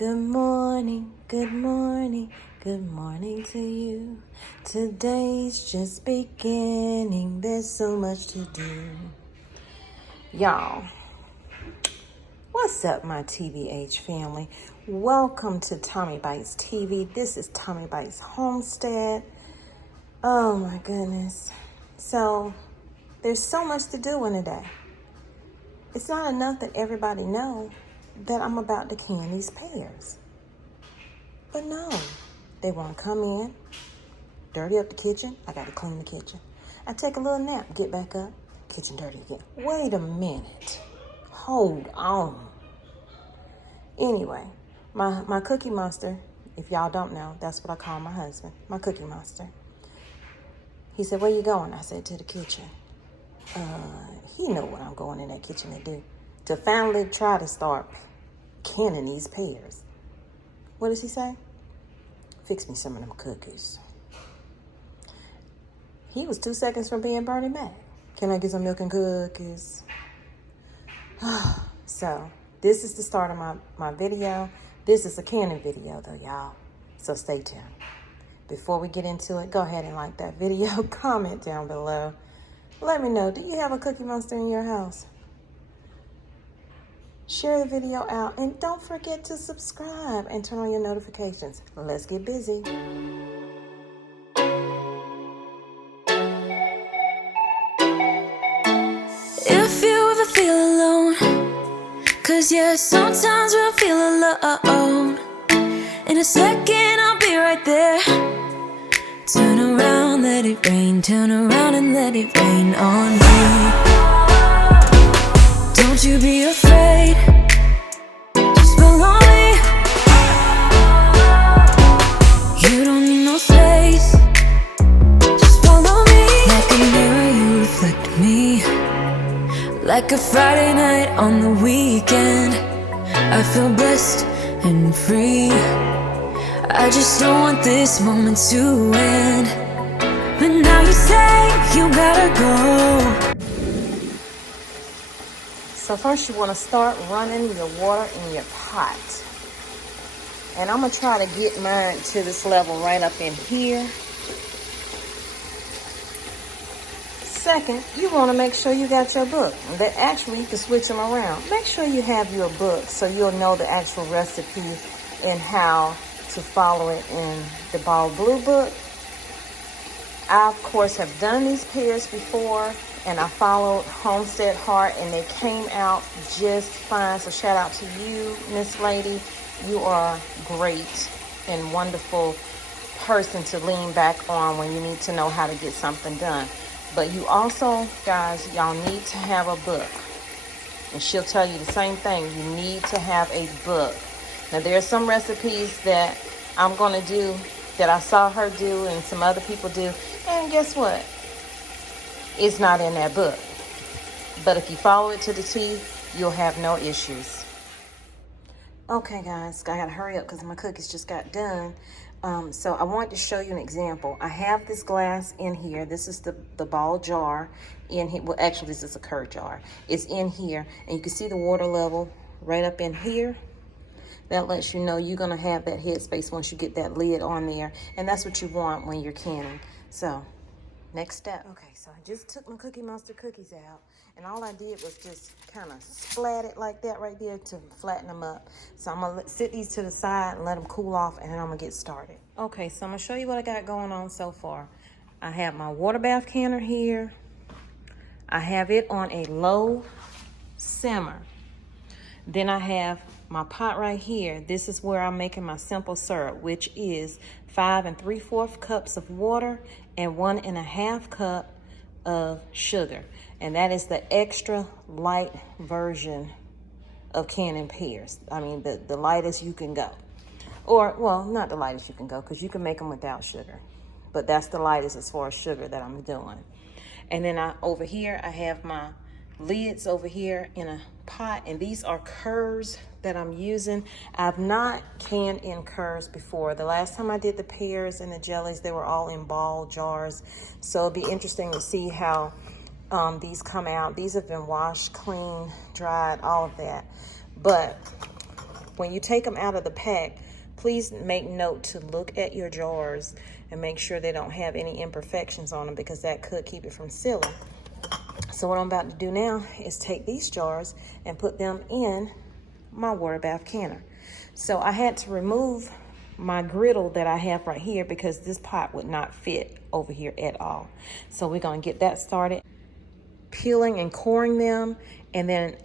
Good morning, good morning, good morning to you. Today's just beginning, there's so much to do. Y'all, what's up, my TBH family? Welcome to Tommy Bites TV. This is Tommy Bites Homestead. Oh my goodness. So, there's so much to do in a day. It's not enough that everybody know that I'm about to can these pears. But no, they want to come in, dirty up the kitchen. I got to clean the kitchen. I take a little nap, get back up, kitchen dirty again. Wait a minute. Hold on. Anyway, my cookie monster, if y'all don't know, that's what I call my husband, my cookie monster. He said, where you going? I said, to the kitchen. He know what I'm going in that kitchen to do. To finally try to start canning these pears. What does he say? Fix me some of them cookies. He was 2 seconds from being Bernie Mac. Can I get some milk and cookies? So, this is the start of my video. This is a canning video though, y'all. So stay tuned. Before we get into it, go ahead and like that video. Comment down below. Let me know, do you have a cookie monster in your house? Share the video out and don't forget to subscribe and turn on your notifications. Let's get busy. If you ever feel alone, 'cause yeah, sometimes we'll feel alone. In a second, I'll be right there. Turn around, let it rain. Turn around and let it rain on me. Don't you be afraid. Just follow me. You don't need no space. Just follow me. Like a mirror, you reflect me. Like a Friday night on the weekend, I feel blessed and free. I just don't want this moment to end. But now you say you gotta go. So first you want to start running your water in your pot. And I'm going to try to get mine to this level right up in here. Second, you want to make sure you got your book. But actually, you can switch them around. Make sure you have your book so you'll know the actual recipe and how to follow it in the Ball Blue book. I, of course, have done these pears before, and I followed Homestead Heart, and they came out just fine. So shout out to you, Miss Lady. You are great and wonderful person to lean back on when you need to know how to get something done. But you also, guys, y'all need to have a book. And she'll tell you the same thing. You need to have a book. Now, there are some recipes that I'm going to do that I saw her do and some other people do. And guess what? It's not in that book. But if you follow it to the T, you'll have no issues. Okay, guys, I gotta hurry up because my cookies just got done. So I wanted to show you an example. I have this glass in here. This is the ball jar in here. Well, actually, this is a curd jar. It's in here, and you can see the water level right up in here. That lets you know you're gonna have that headspace once you get that lid on there, and that's what you want when you're canning. So, next step. Okay, so I just took my Cookie Monster cookies out, and all I did was just kind of splat it like that right there to flatten them up. So I'm gonna sit these to the side and let them cool off, and then I'm gonna get started. Okay, so I'm gonna show you what I got going on so far. I have my water bath canner here. I have it on a low simmer. Then I have my pot right here. This is where I'm making my simple syrup, which is 5 3/4 cups of water and 1 1/2 cup of sugar. And that is the extra light version of canning pears. I mean, the lightest you can go. Or, well, not the lightest you can go, because you can make them without sugar. But that's the lightest as far as sugar that I'm doing. And then over here, I have my lids over here in a pot, and these are curds that I'm using. I've not canned in curds before. The last time I did the pears and the jellies, they were all in ball jars. So it'll be interesting to see how these come out. These have been washed, clean, dried, all of that. But when you take them out of the pack, please make note to look at your jars and make sure they don't have any imperfections on them, because that could keep it from sealing. So what I'm about to do now is take these jars and put them in my water bath canner. So I had to remove my griddle that I have right here because this pot would not fit over here at all. So we're gonna get that started, peeling and coring them, and then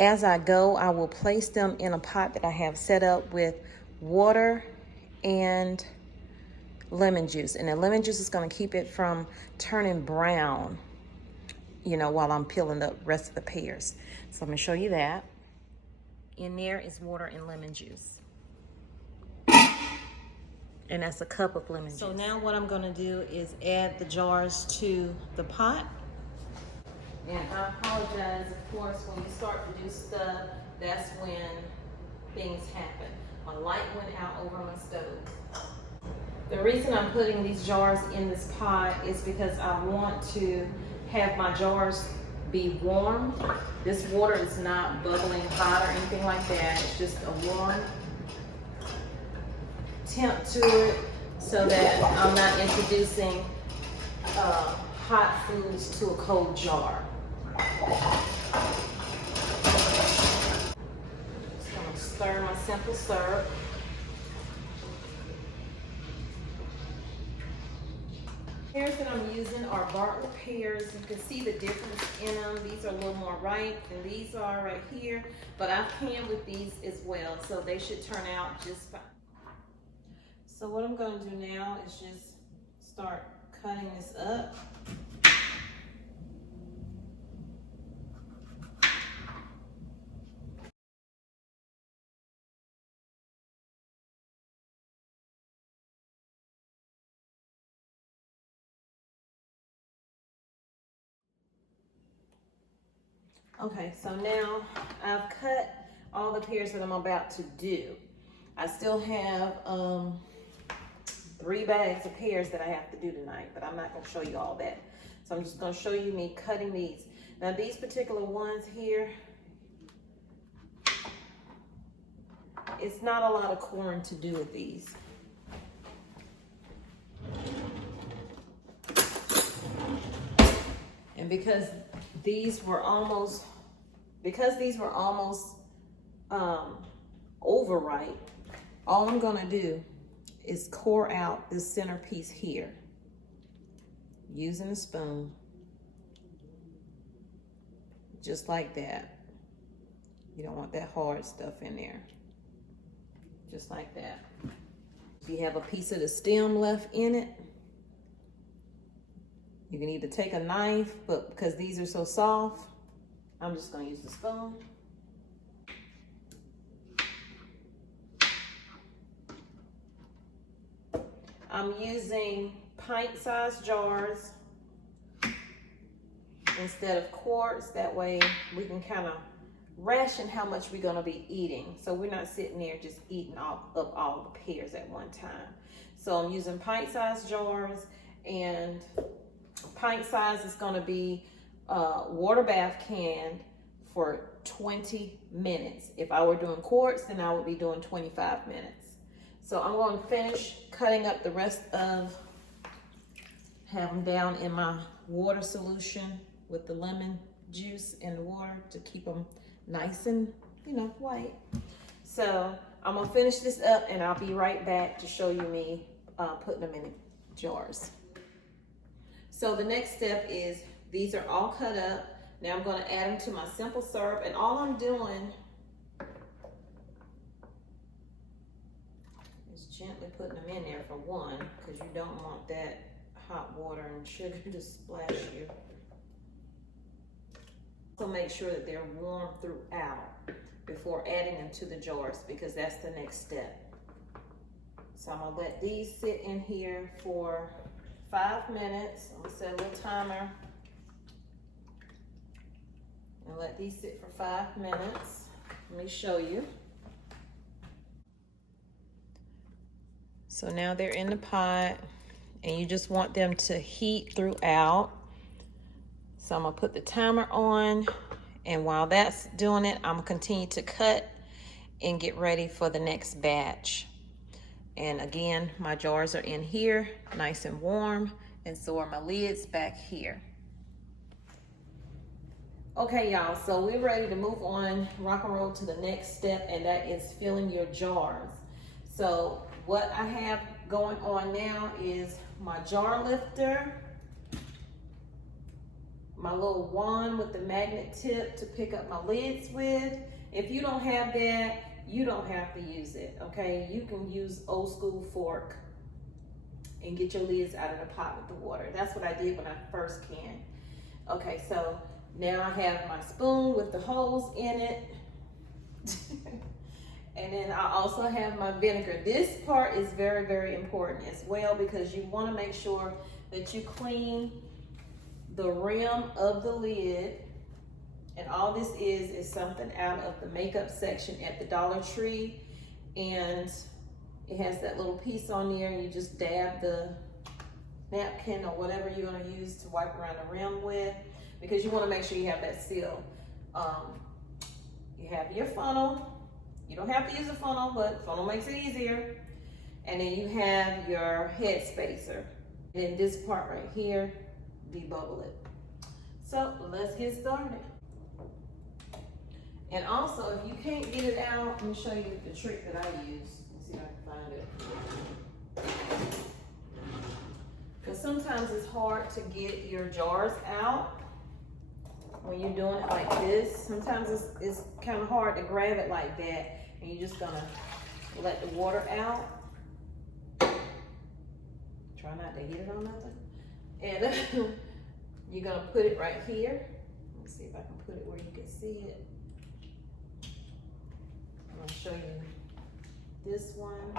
as I go, I will place them in a pot that I have set up with water and lemon juice. And the lemon juice is gonna keep it from turning brown, you know, while I'm peeling the rest of the pears. So I'm gonna show you that. In there is water and lemon juice. And that's a cup of lemon juice. So now what I'm gonna do is add the jars to the pot. And I apologize, of course, when you start to do stuff, that's when things happen. My light went out over my stove. The reason I'm putting these jars in this pot is because I want to have my jars be warm. This water is not bubbling hot or anything like that. It's just a warm temp to it so that I'm not introducing hot foods to a cold jar. Just gonna stir my simple syrup. Pears that I'm using are Bartlett pears. You can see the difference in them. These are a little more ripe than these are right here, but I've canned with these as well, so they should turn out just fine. So what I'm going to do now is just start cutting this up. Okay, so now I've cut all the pears that I'm about to do. I still have 3 bags of pears that I have to do tonight, but I'm not gonna show you all that. So I'm just gonna show you me cutting these. Now these particular ones here, it's not a lot of coring to do with these. And because these were almost overripe, all I'm gonna do is core out this center piece here using a spoon, just like that. You don't want that hard stuff in there, just like that. If you have a piece of the stem left in it, you can either take a knife, but because these are so soft, I'm just gonna use the spoon. I'm using pint-sized jars instead of quarts. That way we can kind of ration how much we're gonna be eating. So we're not sitting there just eating up all the pears at one time. So I'm using pint-sized jars, and pint size is going to be water bath canned for 20 minutes. If I were doing quarts, then I would be doing 25 minutes. So I'm going to finish cutting up the rest of, have them down in my water solution with the lemon juice and the water to keep them nice and, you know, white. So I'm going to finish this up and I'll be right back to show you me putting them in jars. So the next step is, these are all cut up. Now I'm going to add them to my simple syrup, and all I'm doing is gently putting them in there for one, because you don't want that hot water and sugar to splash you. So make sure that they're warm throughout before adding them to the jars, because that's the next step. So I'm gonna let these sit in here for 5 minutes. I'm gonna set a little timer and let these sit for 5 minutes. Let me show you. So now they're in the pot, and you just want them to heat throughout. So I'm gonna put the timer on, and while that's doing it, I'm gonna continue to cut and get ready for the next batch. And again, my jars are in here, nice and warm, and so are my lids back here. Okay, y'all, so we're ready to move on, rock and roll to the next step, and that is filling your jars. So what I have going on now is my jar lifter, my little wand with the magnet tip to pick up my lids with. If you don't have that, you don't have to use it, okay? You can use old school fork and get your lids out of the pot with the water. That's what I did when I first canned. Okay, so now I have my spoon with the holes in it. And then I also have my vinegar. This part is very, very important as well, because you want to make sure that you clean the rim of the lid. And all this is something out of the makeup section at the Dollar Tree. And it has that little piece on there, and you just dab the napkin or whatever you're going to use to wipe around the rim with, because you want to make sure you have that seal. You have your funnel. You don't have to use a funnel, but funnel makes it easier. And then you have your head spacer. And then this part right here, debubble it. So let's get started. And also, if you can't get it out, let me show you the trick that I use. Let's see if I can find it. Because sometimes it's hard to get your jars out when you're doing it like this. Sometimes it's kind of hard to grab it like that, and you're just gonna let the water out. Try not to hit it on nothing. And you're gonna put it right here. Let me see if I can put it where you can see it. I'm gonna show you this one.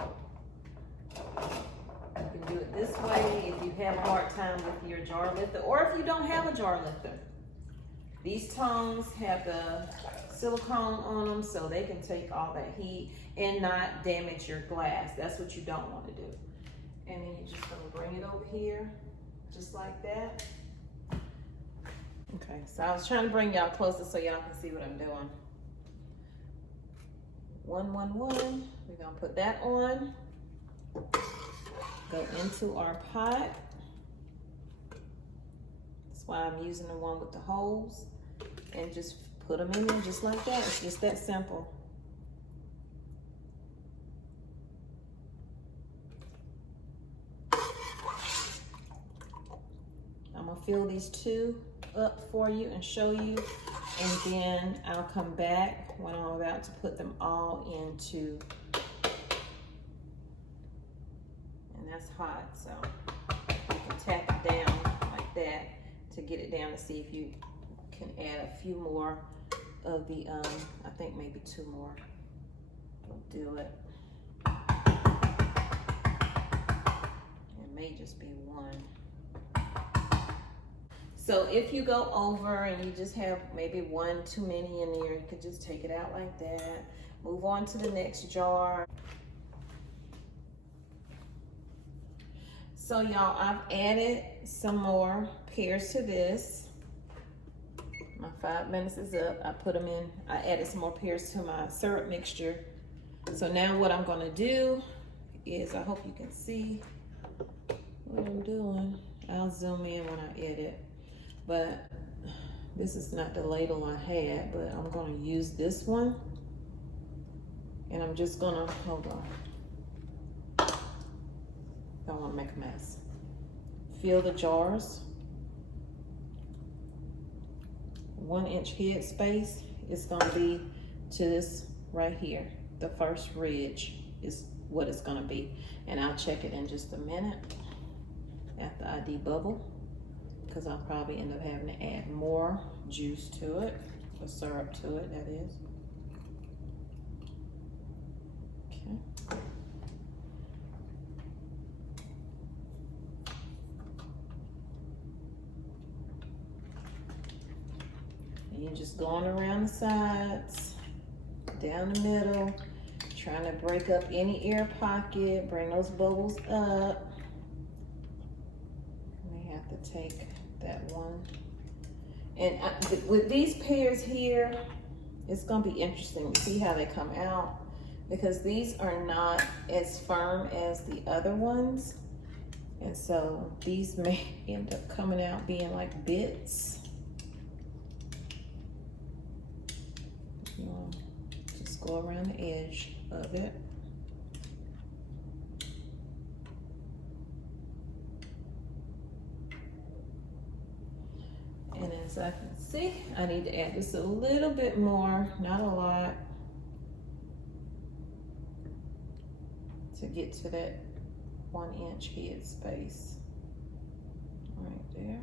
You can do it this way if you have a hard time with your jar lifter, or if you don't have a jar lifter. These tongs have the silicone on them, so they can take all that heat and not damage your glass. That's what you don't want to do. And then you're just gonna bring it over here, just like that. Okay, so I was trying to bring y'all closer so y'all can see what I'm doing. 1, 1, 1. We're gonna put that on. Go into our pot. That's why I'm using the one with the holes. And just put them in there just like that. It's just that simple. I'm gonna fill these two up for you and show you, and then I'll come back when I'm about to put them all into, and that's hot, so you can tap it down like that to get it down to see if you can add a few more of the, I think maybe 2 more will do it. It may just be 1. So if you go over and you just have maybe 1 too many in there, you can just take it out like that. Move on to the next jar. So y'all, I've added some more pears to this. My 5 minutes is up. I put them in, I added some more pears to my syrup mixture. So now what I'm gonna do is, I hope you can see what I'm doing. I'll zoom in when I edit. But this is not the ladle I had, but I'm gonna use this one. And I'm just gonna, hold on. Don't wanna make a mess. Fill the jars. 1 inch head space is gonna be to this right here. The first ridge is what it's gonna be. And I'll check it in just a minute after I debubble, because I'll probably end up having to add more juice to it, or syrup to it, that is. Okay. And you're just going around the sides, down the middle, trying to break up any air pocket, bring those bubbles up. We have to take that one. And with these pears here, it's gonna be interesting to see how they come out. because these are not as firm as the other ones. And so these may end up coming out being like bits. You want to just go around the edge of it. And as I can see, I need to add just a little bit more, not a lot, to get to that 1 inch head space right there.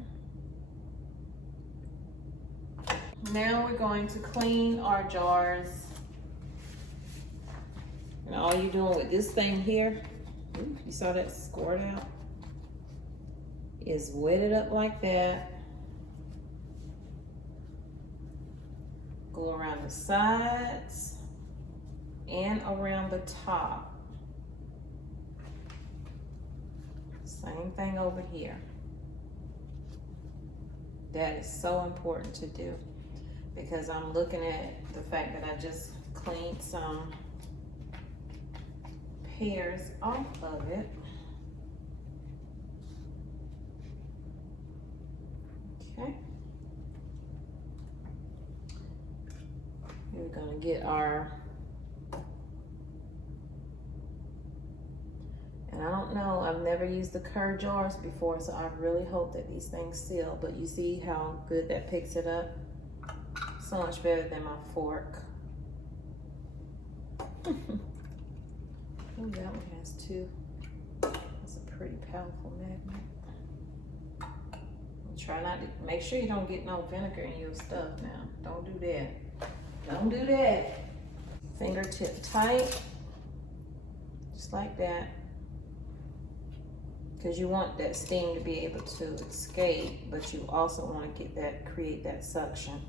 Now we're going to clean our jars. And all you're doing with this thing here, you saw that squirt out, is wet it up like that. Go around the sides and around the top. Same thing over here. That is so important to do because I'm looking at the fact that I just cleaned some pears off of it. Okay. We're gonna get our, and I don't know, I've never used the curd jars before, so I really hope that these things seal, but you see how good that picks it up? So much better than my fork. Ooh, that one has two. That's a pretty powerful magnet. Try not to, make sure you don't get no vinegar in your stuff now. Don't do that. Don't do that. Fingertip tight, just like that. Because you want that steam to be able to escape, but you also want to get that, create that suction.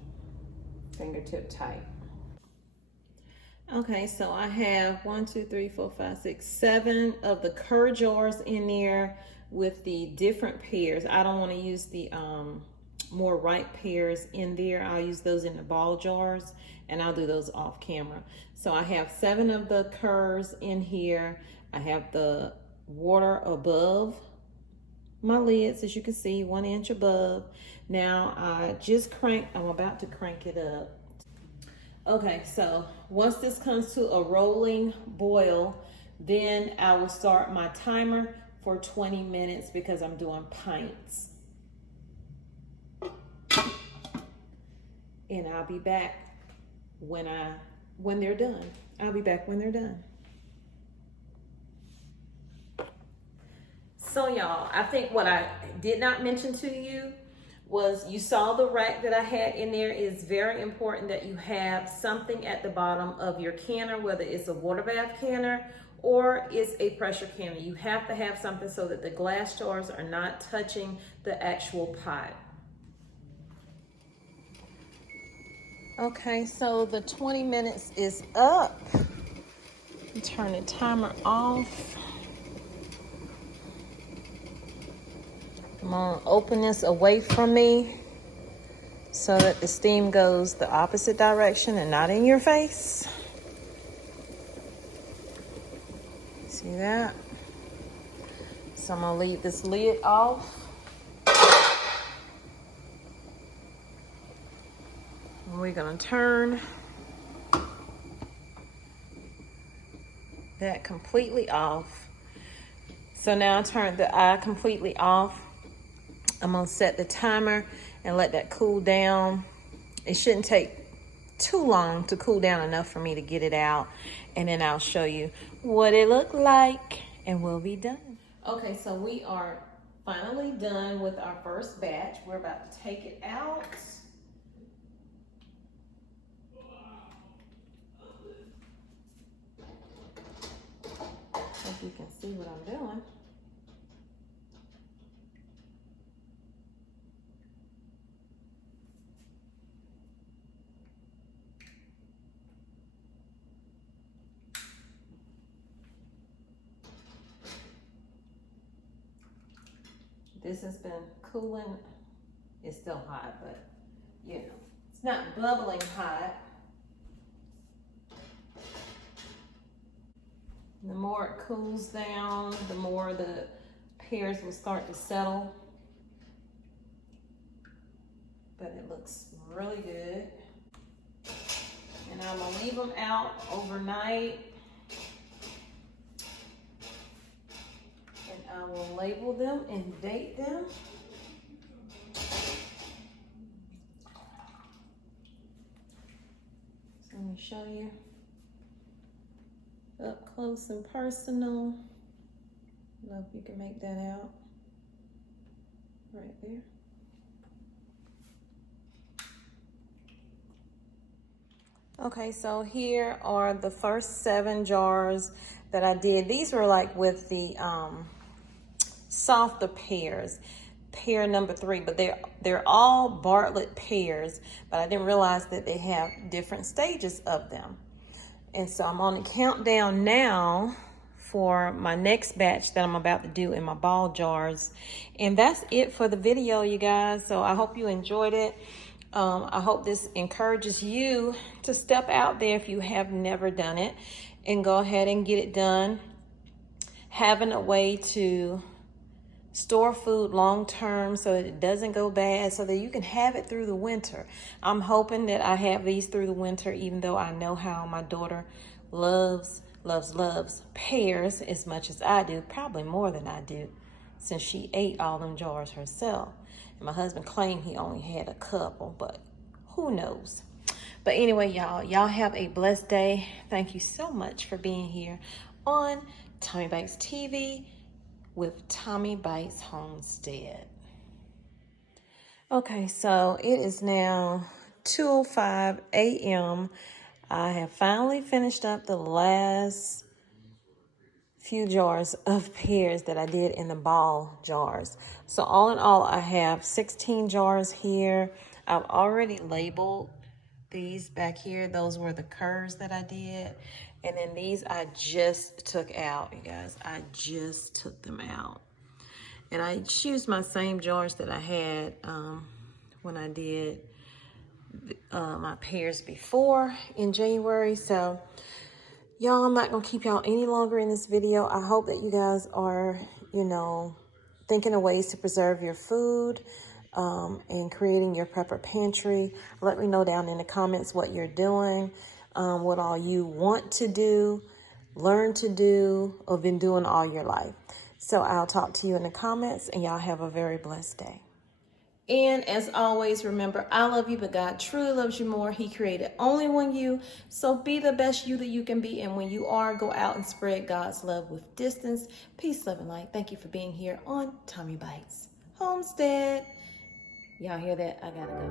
Fingertip tight. Okay, so I have 1, 2, 3, 4, 5, 6, 7 of the curd jars in there with the different pears. I don't want to use the more ripe pears in there. I'll use those in the ball jars, and I'll do those off camera. So I have 7 of the curds in here. I have the water above my lids, as you can see, 1 inch above. Now I'm about to crank it up. Okay, so once this comes to a rolling boil, then I will start my timer for 20 minutes because I'm doing pints. And I'll be back when they're done. I'll be back when they're done. So y'all, I think what I did not mention to you was, you saw the rack that I had in there. It's very important that you have something at the bottom of your canner, whether it's a water bath canner or it's a pressure canner. You have to have something so that the glass jars are not touching the actual pot. Okay, so the 20 minutes is up. Turn the timer off. I'm gonna open this away from me so that the steam goes the opposite direction and not in your face. See that? So I'm gonna leave this lid off. And we're gonna turn that completely off. So now I turned the eye completely off. I'm gonna set the timer and let that cool down. It shouldn't take too long to cool down enough for me to get it out. And then I'll show you what it looked like and we'll be done. Okay, so we are finally done with our first batch. We're about to take it out. Hope you can see what I'm doing. This has been cooling. It's still hot, but you know, it's not bubbling hot. The more it cools down, the more the pears will start to settle. But it looks really good. And I'm gonna leave them out overnight. And I will label them and date them. So let me show you up close and personal. I don't know if you can make that out. Right there. Okay, so here are the first 7 jars that I did. These were like with the softer pears, pear number 3, but they're all Bartlett pears, but I didn't realize that they have different stages of them. And so I'm on the countdown now for my next batch that I'm about to do in my ball jars. And that's it for the video, you guys. So I hope you enjoyed it. I hope this encourages you to step out there if you have never done it and go ahead and get it done. Having a way to store food long term so that it doesn't go bad, so that you can have it through the winter. I'm hoping that I have these through the winter, even though I know how my daughter loves pears as much as I do, probably more than I do, since she ate all them jars herself. And my husband claimed he only had a couple, but who knows? But anyway, y'all have a blessed day. Thank you so much for being here on Tommy Bites TV with Tommy Bites Homestead. Okay, so it is now 2:05 a.m. I have finally finished up the last few jars of pears that I did in the ball jars. So all in all, I have 16 jars here. I've already labeled these back here. Those were the curves that I did. And then these I just took out, you guys. I just took them out. And I used my same jars that I had when I did my pears before in January. So y'all, I'm not gonna keep y'all any longer in this video. I hope that you guys are, thinking of ways to preserve your food and creating your prepper pantry. Let me know down in the comments what you're doing, what all you want to do, learn to do, or been doing all your life. So I'll talk to you in the comments, and y'all have a very blessed day. And as always, remember, I love you, but God truly loves you more. He created only one you. So be the best you that you can be. And when you are, go out and spread God's love with distance. Peace, love, and light. Thank you for being here on Tommy Bites Homestead. Y'all hear that? I gotta go.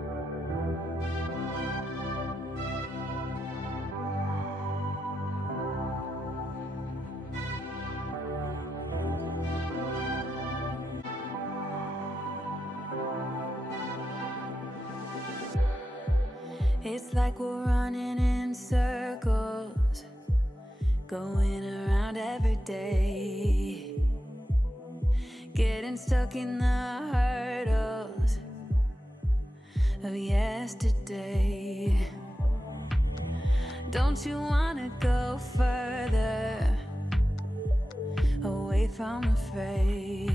It's like we're running in circles, going around every day, getting stuck in the hurdles of yesterday. Don't you wanna go further, away from the fray?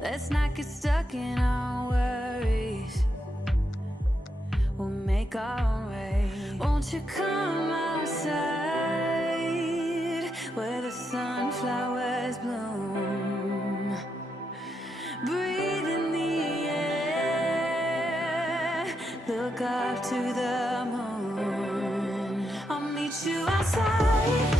Let's not get stuck in our worries, we'll make our own way. Won't you come outside where the sunflowers bloom? Breathe in the air, look up to the moon. I'll meet you outside.